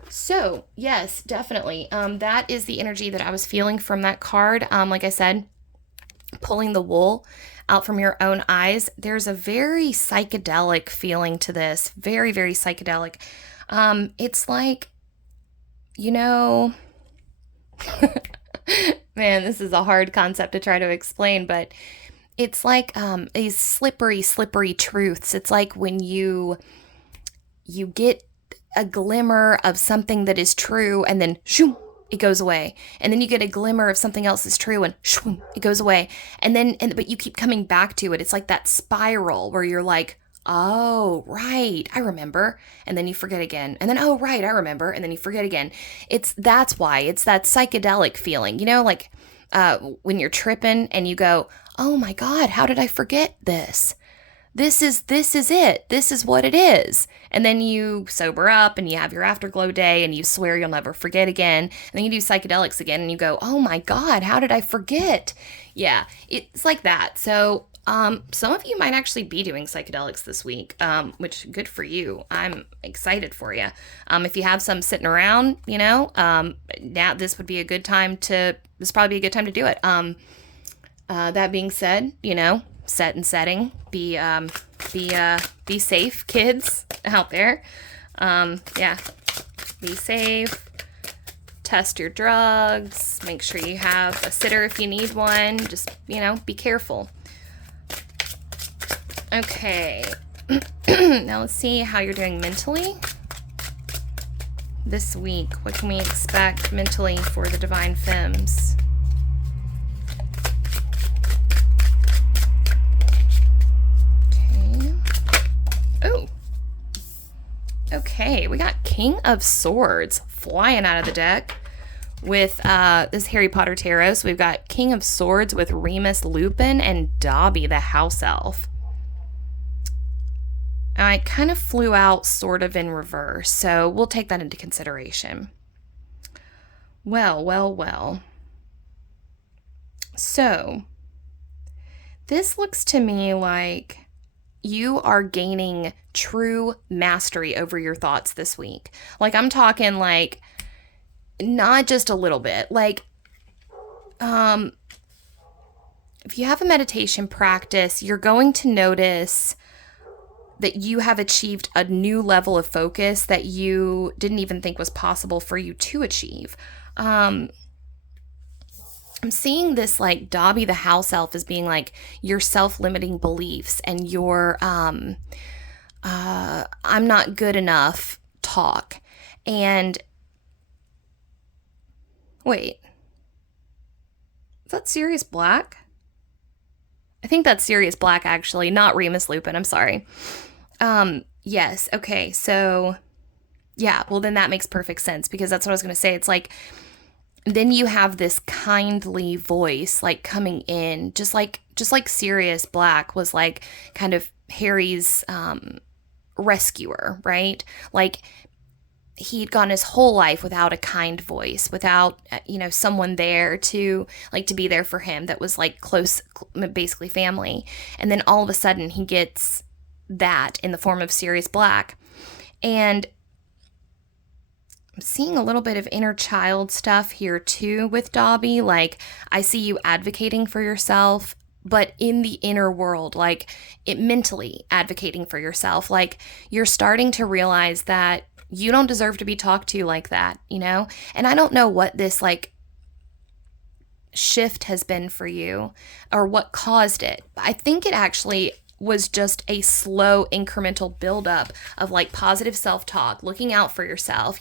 So, yes, definitely. That is the energy that I was feeling from that card. Like I said, pulling the wool out from your own eyes. There's a very psychedelic feeling to this. Very, very psychedelic. It's like, you know... Man, this is a hard concept to try to explain, but... It's like these slippery truths. It's like when you get a glimmer of something that is true and then shoom, it goes away. And then you get a glimmer of something else that's true and shoom, it goes away. But you keep coming back to it. It's like that spiral where you're like, oh, right, I remember. And then you forget again. And then, oh, right, I remember. And then you forget again. That's why. It's that psychedelic feeling, like when you're tripping and you go, oh my God, how did I forget this? This is it. This is what it is. And then you sober up and you have your afterglow day and you swear you'll never forget again. And then you do psychedelics again and you go, oh my God, how did I forget? Yeah, it's like that. So some of you might actually be doing psychedelics this week, which good for you. I'm excited for you. If you have some sitting around, now this would be a good time to do it. That being said, set and setting, be safe, kids out there. Be safe, test your drugs, make sure you have a sitter if you need one, just, be careful. Okay, now let's see how you're doing mentally this week. What can we expect mentally for the Divine Femmes? Okay, we got King of Swords flying out of the deck with this Harry Potter Tarot. So we've got King of Swords with Remus Lupin and Dobby the House Elf. I kind of flew out sort of in reverse, so we'll take that into consideration. Well. So, this looks to me like you are gaining true mastery over your thoughts this week. Like, I'm talking like, not just a little bit. Like, if you have a meditation practice, you're going to notice that you have achieved a new level of focus that you didn't even think was possible for you to achieve. I'm seeing this like Dobby the House Elf as being like your self-limiting beliefs and your I'm not good enough talk. And wait, is that Sirius Black? I think that's Sirius Black, actually, not Remus Lupin. I'm sorry. Yes. Okay. So, yeah, well, then that makes perfect sense because that's what I was going to say. It's like, then you have this kindly voice like coming in, just like Sirius Black was like kind of Harry's rescuer, right? Like he'd gone his whole life without a kind voice, without someone there to be there for him that was like close, basically family. And then all of a sudden he gets that in the form of Sirius Black. And I'm seeing a little bit of inner child stuff here too with Dobby. Like I see you advocating for yourself, but in the inner world, like it mentally advocating for yourself. Like you're starting to realize that you don't deserve to be talked to like that, And I don't know what this like shift has been for you or what caused it. I think it actually was just a slow incremental buildup of like positive self-talk, looking out for yourself,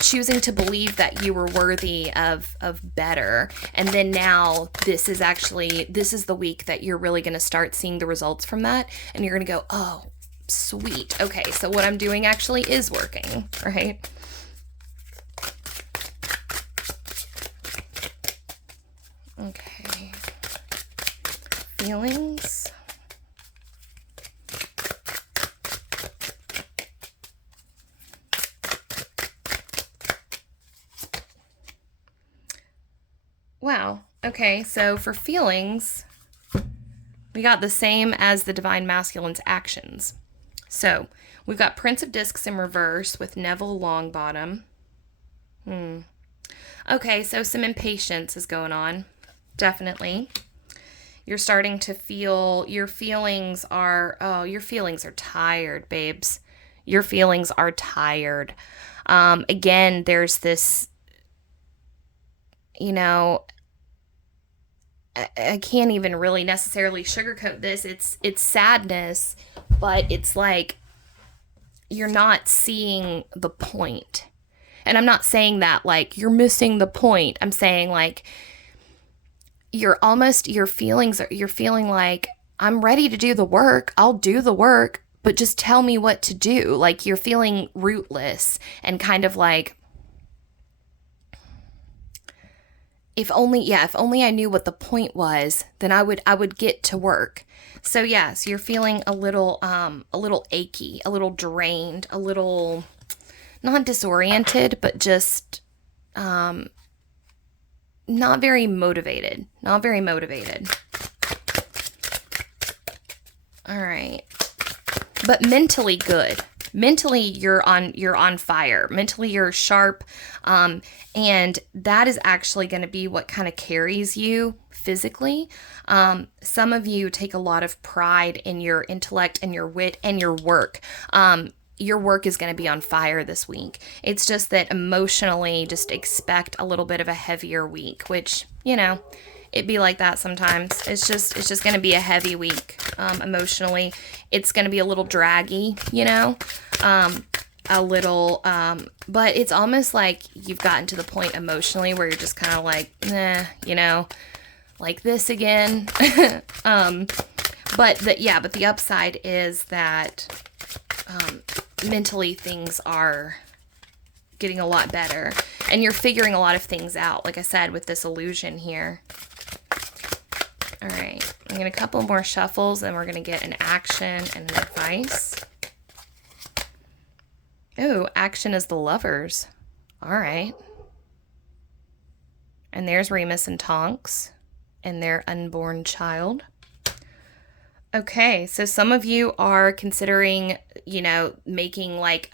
choosing to believe that you were worthy of better. And then now this is the week that you're really going to start seeing the results from that. And you're going to go, oh, sweet. Okay, so what I'm doing actually is working, right? Okay. Feelings. Wow. Okay, so for feelings, we got the same as the Divine Masculine's actions. So we've got Prince of Discs in reverse with Neville Longbottom. Okay, so some impatience is going on. Definitely. You're starting to feel your feelings are tired, babes. Your feelings are tired. Again, there's this, I can't even really necessarily sugarcoat this. It's sadness, but it's like you're not seeing the point. And I'm not saying that like you're missing the point. I'm saying like you're feeling like I'm ready to do the work. I'll do the work, but just tell me what to do. Like you're feeling rootless and kind of like, if only I knew what the point was, then I would get to work. So yes, you're feeling a little achy, a little drained, a little not disoriented, but just not very motivated. Not very motivated. All right. But mentally good. Mentally you're on fire. Mentally you're sharp. And that is actually going to be what kind of carries you physically. Some of you take a lot of pride in your intellect and your wit and your work. Your work is going to be on fire this week. It's just that emotionally, just expect a little bit of a heavier week, which, it'd be like that sometimes. It's just going to be a heavy week. Emotionally, it's going to be a little draggy, a little, but it's almost like you've gotten to the point emotionally where you're just kind of like, like this again. But the upside is that, mentally things are getting a lot better and you're figuring a lot of things out, like I said, with this illusion here. All right, I'm going to a couple more shuffles and we're going to get an action and an advice. Oh, action is the Lovers. All right. And there's Remus and Tonks and their unborn child. Okay, so some of you are considering, making like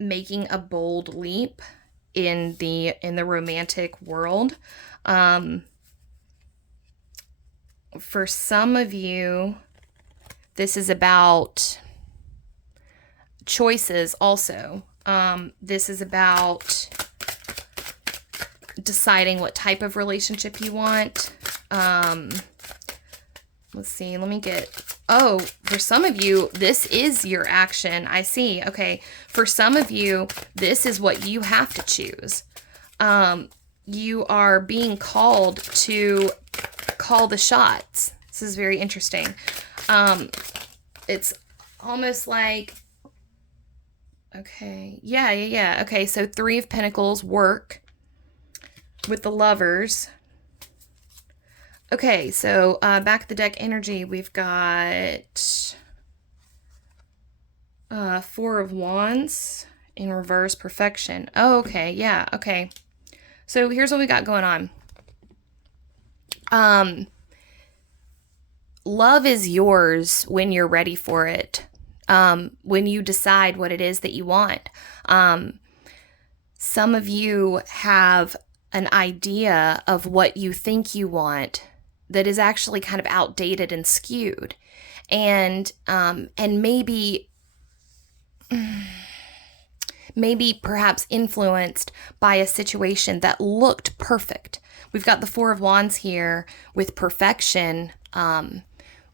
making a bold leap in the romantic world. For some of you, this is about choices also. This is about deciding what type of relationship you want. Let's see, for some of you, this is your action. I see. Okay. For some of you, this is what you have to choose. You are being called to call the shots. This is very interesting. It's almost like, okay, yeah. Okay, so 3 of Pentacles, work with the Lovers. Okay, so back of the deck energy, we've got 4 of Wands in reverse, perfection. Oh, okay, yeah, okay. So here's what we got going on. Love is yours when you're ready for it. When you decide what it is that you want. Some of you have an idea of what you think you want that is actually kind of outdated and skewed. And maybe perhaps influenced by a situation that looked perfect. We've got the 4 of Wands here with perfection,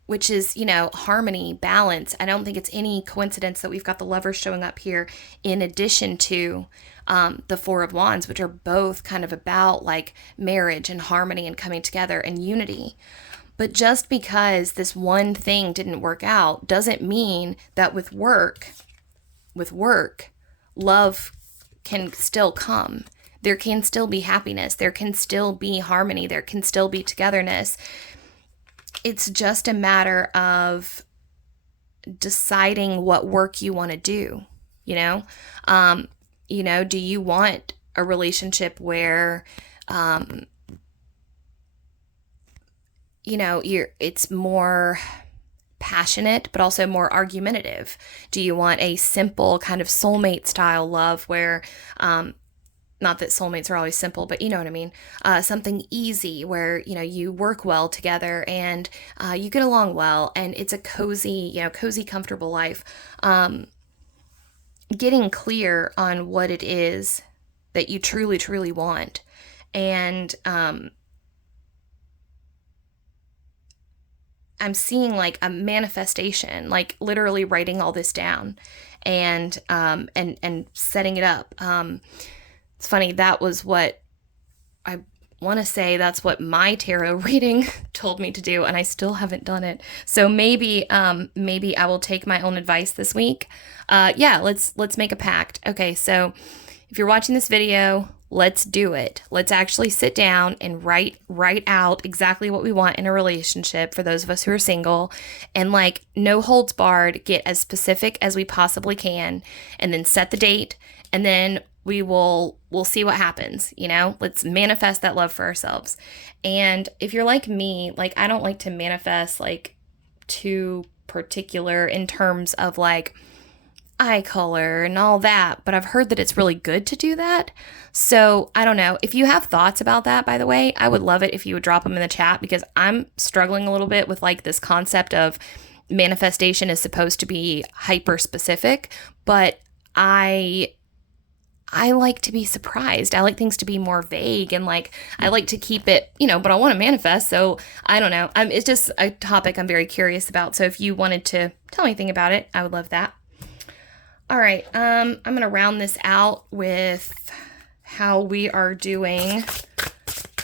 which is, harmony, balance. I don't think it's any coincidence that we've got the Lovers showing up here in addition to the 4 of Wands, which are both kind of about like marriage and harmony and coming together and unity. But just because this one thing didn't work out doesn't mean that with work, love can still come. There can still be happiness. There can still be harmony. There can still be togetherness. It's just a matter of deciding what work you want to do, do you want a relationship where, it's more passionate, but also more argumentative? Do you want a simple kind of soulmate style love where, not that soulmates are always simple, but you know what I mean? Something easy where, you work well together and you get along well and it's a cozy, comfortable life. Getting clear on what it is that you truly, truly want. And I'm seeing like a manifestation, like literally writing all this down and setting it up. It's funny, that was what I want to say, that's what my tarot reading told me to do, and I still haven't done it. So maybe I will take my own advice this week. Let's make a pact. Okay, so if you're watching this video, let's do it. Let's actually sit down and write out exactly what we want in a relationship for those of us who are single, and like no holds barred, get as specific as we possibly can, and then set the date, and then we'll see what happens, let's manifest that love for ourselves. And if you're like me, like I don't like to manifest like too particular in terms of like eye color and all that, but I've heard that it's really good to do that. So I don't know. If you have thoughts about that, by the way, I would love it if you would drop them in the chat, because I'm struggling a little bit with like this concept of manifestation is supposed to be hyper specific, but I like to be surprised. I like things to be more vague, and like I like to keep it, but I want to manifest. So I don't know. It's just a topic I'm very curious about. So if you wanted to tell me anything about it, I would love that. All right. I'm going to round this out with how we are doing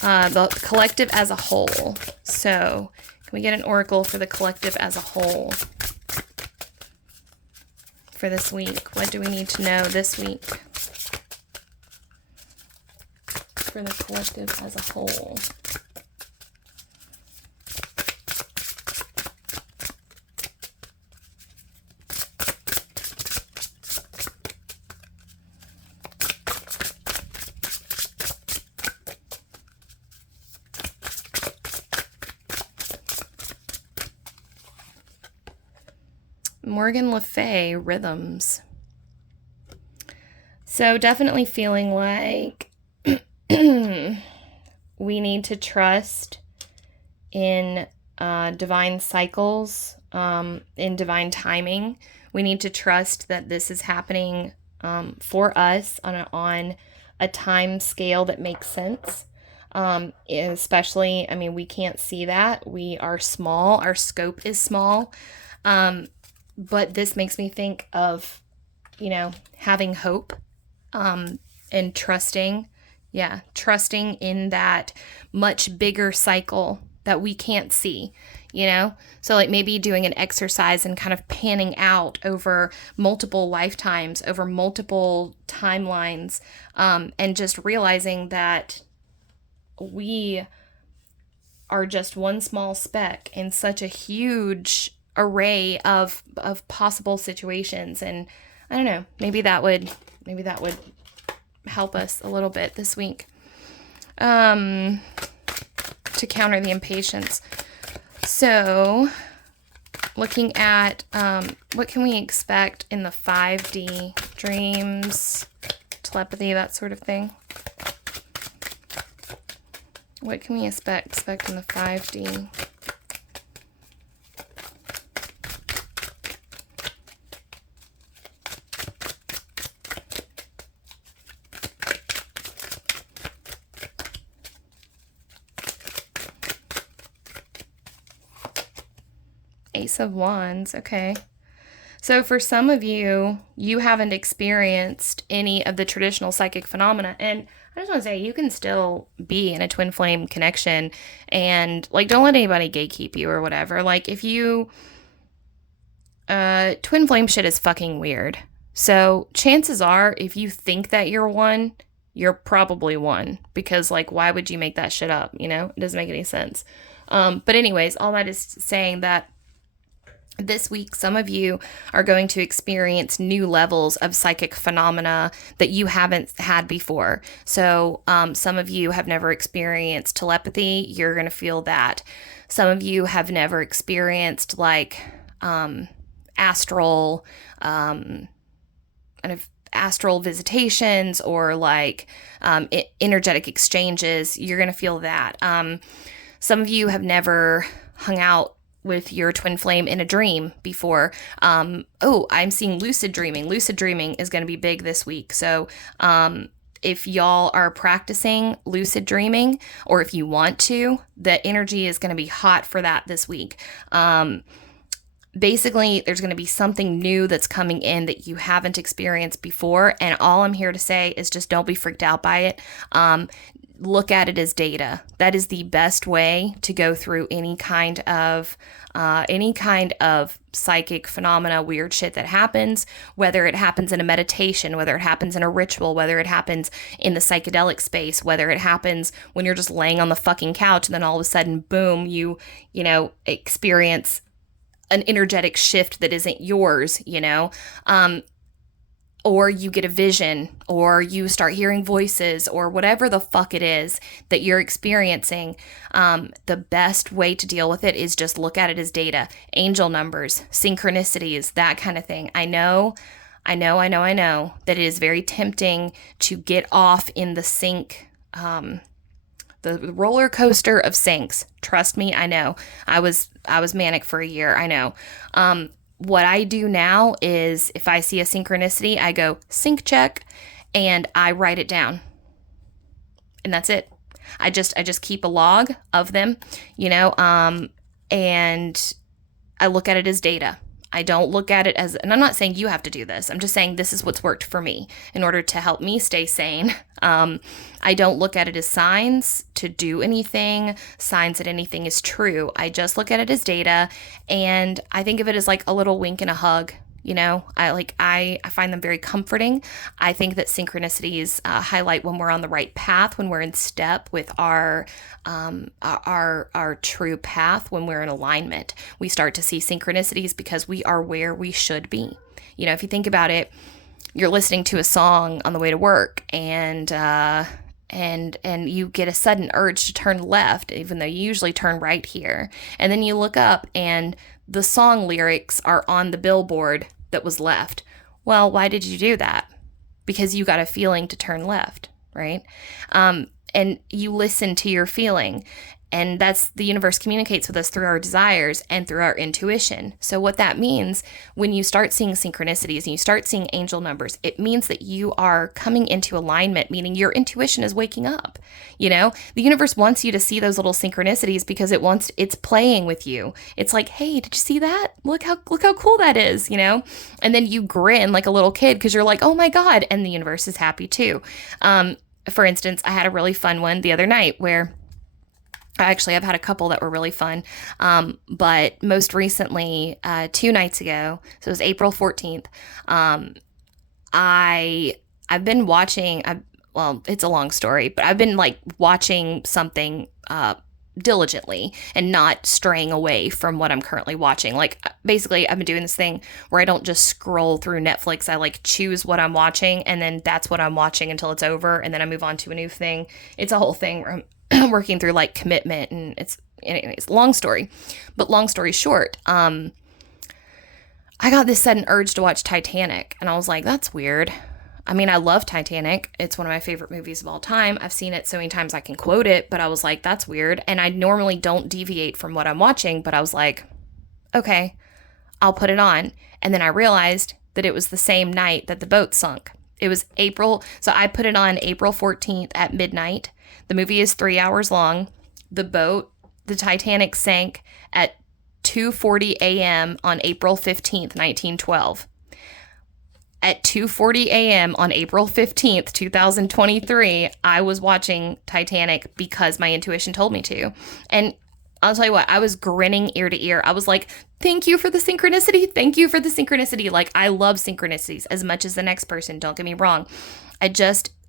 the collective as a whole. So can we get an oracle for the collective as a whole for this week? What do we need to know this week for the collective as a whole? Morgan Le Fay, Rhythms. So definitely feeling like we need to trust in divine cycles, in divine timing. We need to trust that this is happening for us on a time scale that makes sense. Especially, we can't see that. We are small. Our scope is small. But this makes me think of, having hope and trusting in that much bigger cycle that we can't see. you know? So like maybe doing an exercise and kind of panning out over multiple lifetimes, over multiple timelines, and just realizing that we are just one small speck in such a huge array of possible situations. And I don't know, maybe that would help us a little bit this week, to counter the impatience. So looking at what can we expect in the 5D, dreams, telepathy, that sort of thing. What can we expect in the 5D? Ace of Wands, okay. So for some of you, you haven't experienced any of the traditional psychic phenomena. And I just want to say, you can still be in a twin flame connection and like, don't let anybody gatekeep you or whatever. Like if you, twin flame shit is fucking weird. So chances are, if you think that you're one, you're probably one, because like, why would you make that shit up? You know, it doesn't make any sense. But anyways, all that is saying that this week, some of you are going to experience new levels of psychic phenomena that you haven't had before. So some of you have never experienced telepathy. You're going to feel that. Some of you have never experienced like astral kind of astral visitations or like energetic exchanges. You're going to feel that. Some of you have never hung out with your twin flame in a dream before. I'm seeing lucid dreaming. Lucid dreaming is going to be big this week. So if y'all are practicing lucid dreaming, or if you want to, the energy is going to be hot for that this week. Basically, there's going to be something new that's coming in that you haven't experienced before. And all I'm here to say is just don't be freaked out by it. Look at it as data. That is the best way to go through any kind of psychic phenomena, weird shit that happens, whether it happens in a meditation, whether it happens in a ritual, whether it happens in the psychedelic space, whether it happens when you're just laying on the fucking couch and then all of a sudden, boom, you experience an energetic shift that isn't yours, or you get a vision, or you start hearing voices, or whatever the fuck it is that you're experiencing. The best way to deal with it is just look at it as data, angel numbers, synchronicities, that kind of thing. I know that it is very tempting to get off in the sync, the roller coaster of syncs. Trust me, I know. I was manic for a year. I know. What I do now is if I see a synchronicity, I go sync check and I write it down. And that's it. I just keep a log of them, and I look at it as data. I don't look at it as, and I'm not saying you have to do this. I'm just saying this is what's worked for me in order to help me stay sane. I don't look at it as signs to do anything, signs that anything is true. I just look at it as data, and I think of it as like a little wink and a hug. I find them very comforting. I think that synchronicities highlight when we're on the right path, when we're in step with our true path, when we're in alignment. We start to see synchronicities because we are where we should be. If you think about it, you're listening to a song on the way to work, and you get a sudden urge to turn left, even though you usually turn right here. And then you look up and the song lyrics are on the billboard that was left. Well, why did you do that? Because you got a feeling to turn left, right? And you listen to your feeling. And that's, the universe communicates with us through our desires and through our intuition. So what that means, when you start seeing synchronicities and you start seeing angel numbers, it means that you are coming into alignment, meaning your intuition is waking up. The universe wants you to see those little synchronicities because it's playing with you. It's like, hey, did you see that? Look how cool that is, And then you grin like a little kid because you're like, oh my God. And the universe is happy too. For instance, I had a really fun one the other night where I've had a couple that were really fun. But most recently, 2 nights ago, so it was April 14th, I've been watching, well, it's a long story, but I've been like watching something diligently and not straying away from what I'm currently watching. Like basically I've been doing this thing where I don't just scroll through Netflix. I like choose what I'm watching, and then that's what I'm watching until it's over, and then I move on to a new thing. It's a whole thing where I'm working through like commitment, and anyways, long story. But long story short, I got this sudden urge to watch Titanic, and I was like, that's weird. I mean, I love Titanic. It's one of my favorite movies of all time. I've seen it so many times I can quote it, but I was like, that's weird. And I normally don't deviate from what I'm watching, but I was like, okay, I'll put it on. And then I realized that it was the same night that the boat sunk. It was April, so I put it on April 14th at midnight. The movie is 3 hours long. The Titanic sank at 2:40 a.m. on April 15th, 1912. At 2:40 a.m. on April 15th, 2023, I was watching Titanic because my intuition told me to. And I'll tell you what, I was grinning ear to ear. I was like, thank you for the synchronicity. Thank you for the synchronicity. Like, I love synchronicities as much as the next person. Don't get me wrong.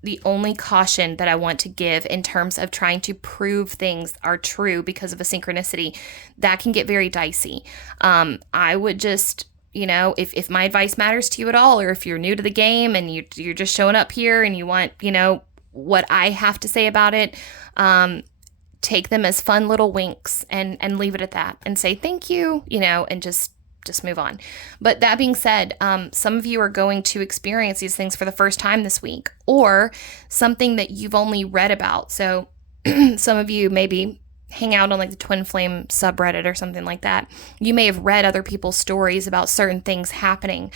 The only caution that I want to give in terms of trying to prove things are true because of a synchronicity, that can get very dicey. I would just, if my advice matters to you at all, or if you're new to the game and you're just showing up here and you want, what I have to say about it, take them as fun little winks and leave it at that and say thank you, and just move on. But that being said, some of you are going to experience these things for the first time this week, or something that you've only read about. So some of you maybe hang out on like the Twin Flame subreddit or something like that. You may have read other people's stories about certain things happening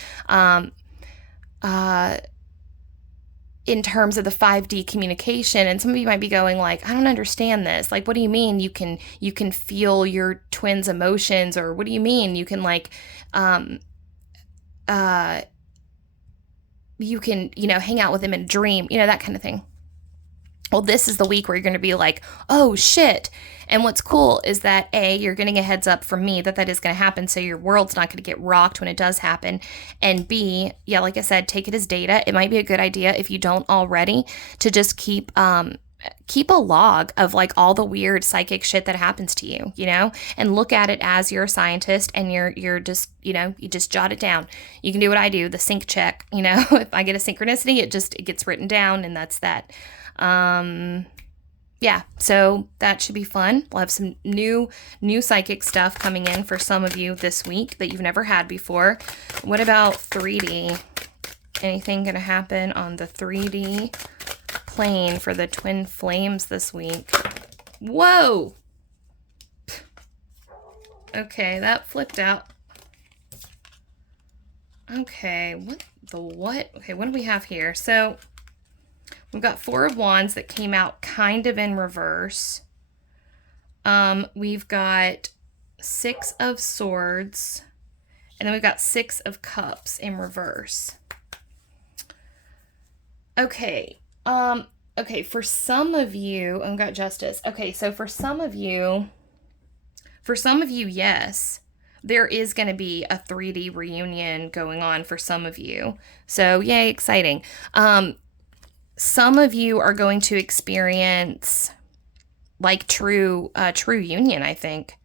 in terms of the 5D communication, and some of you might be going like, I don't understand this. Like, what do you mean you can feel your twin's emotions? Or what do you mean you can like, you can, hang out with him in a dream, that kind of thing. Well, this is the week where you're going to be like, oh shit. And what's cool is that A, you're getting a heads up from me that is going to happen, so your world's not going to get rocked when it does happen. And B, yeah, like I said, take it as data. It might be a good idea, if you don't already, to just keep a log of like all the weird psychic shit that happens to you, and look at it as you're a scientist, and you're just, you just jot it down. You can do what I do, the sync check, if I get a synchronicity, it gets written down, and that's that. Yeah, so that should be fun. We'll have some new psychic stuff coming in for some of you this week that you've never had before. What about 3D? Anything going to happen on the 3D plane for the Twin Flames this week? Whoa! Okay, that flipped out. Okay, what? Okay, what do we have here? So we've got 4 of Wands that came out kind of in reverse. We've got 6 of Swords, and then we've got 6 of Cups in reverse. Okay. Okay, for some of you, I've got Justice. Okay, so for some of you, yes, there is going to be a 3D reunion going on for some of you. So, yay, exciting. Some of you are going to experience like true union, I think.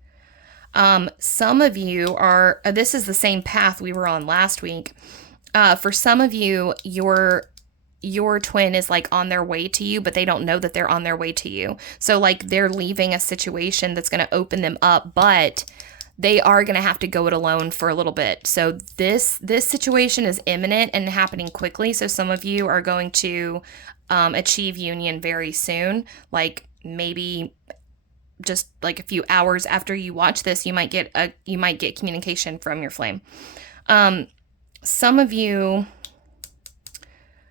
Some of you are, this is the same path we were on last week. For some of you, your twin is like on their way to you, but they don't know that they're on their way to you. So like they're leaving a situation that's going to open them up, but they are going to have to go it alone for a little bit. So this situation is imminent and happening quickly. So some of you are going to achieve union very soon. Like maybe just like a few hours after you watch this, you might get communication from your flame. Some of you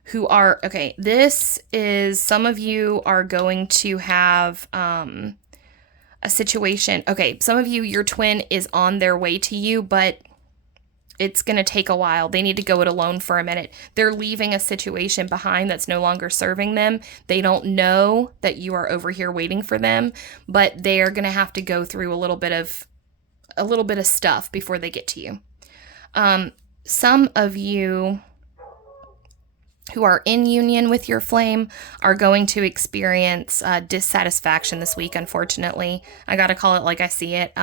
who are, okay, some of you are going to have a situation. Okay, some of you, your twin is on their way to you, but it's going to take a while. They need to go it alone for a minute. They're leaving a situation behind that's no longer serving them. They don't know that you are over here waiting for them, but they are going to have to go through a little bit of stuff before they get to you. Some of you who are in union with your flame are going to experience dissatisfaction this week, unfortunately. I got to call it like I see it.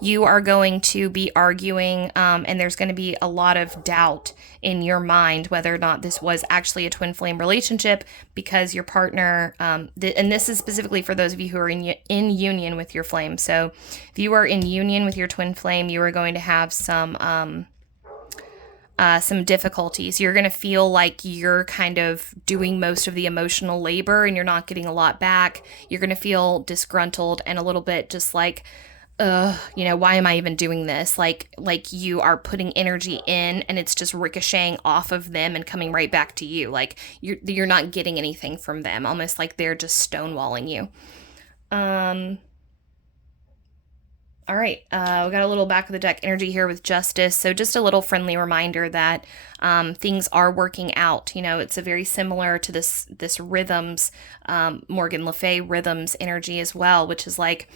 You are going to be arguing, and there's going to be a lot of doubt in your mind whether or not this was actually a twin flame relationship, because your partner, and this is specifically for those of you who are in union with your flame. So if you are in union with your twin flame, you are going to have some difficulties. You're going to feel like you're kind of doing most of the emotional labor and you're not getting a lot back. You're going to feel disgruntled and a little bit just like, why am I even doing this? Like you are putting energy in and it's just ricocheting off of them and coming right back to you. Like you're not getting anything from them, almost like they're just stonewalling you. All right, we got a little back of the deck energy here with Justice. So just a little friendly reminder that things are working out. It's a very similar to this rhythms, Morgan Le Fay rhythms energy as well, which is like,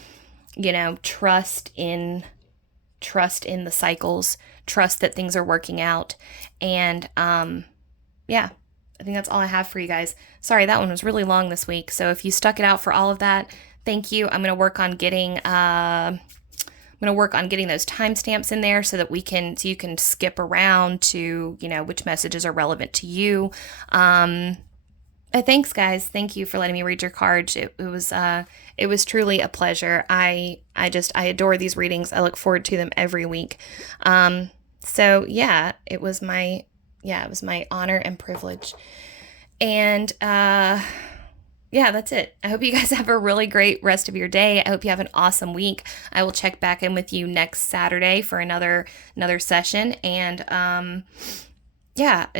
trust in the cycles, trust that things are working out. And yeah, I think that's all I have for you guys. Sorry, that one was really long this week. So if you stuck it out for all of that, thank you. I'm going to work on getting those timestamps in there so you can skip around to, which messages are relevant to you. Thanks guys. Thank you for letting me read your cards. It was truly a pleasure. I adore these readings. I look forward to them every week. So yeah, it was my honor and privilege. And, yeah, that's it. I hope you guys have a really great rest of your day. I hope you have an awesome week. I will check back in with you next Saturday for another session. And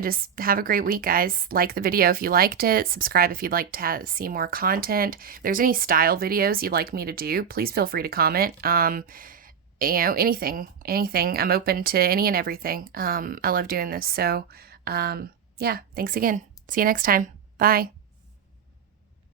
just have a great week, guys. Like the video if you liked it. Subscribe if you'd like to see more content. If there's any style videos you'd like me to do, please feel free to comment. Anything. I'm open to any and everything. I love doing this. So, thanks again. See you next time. Bye.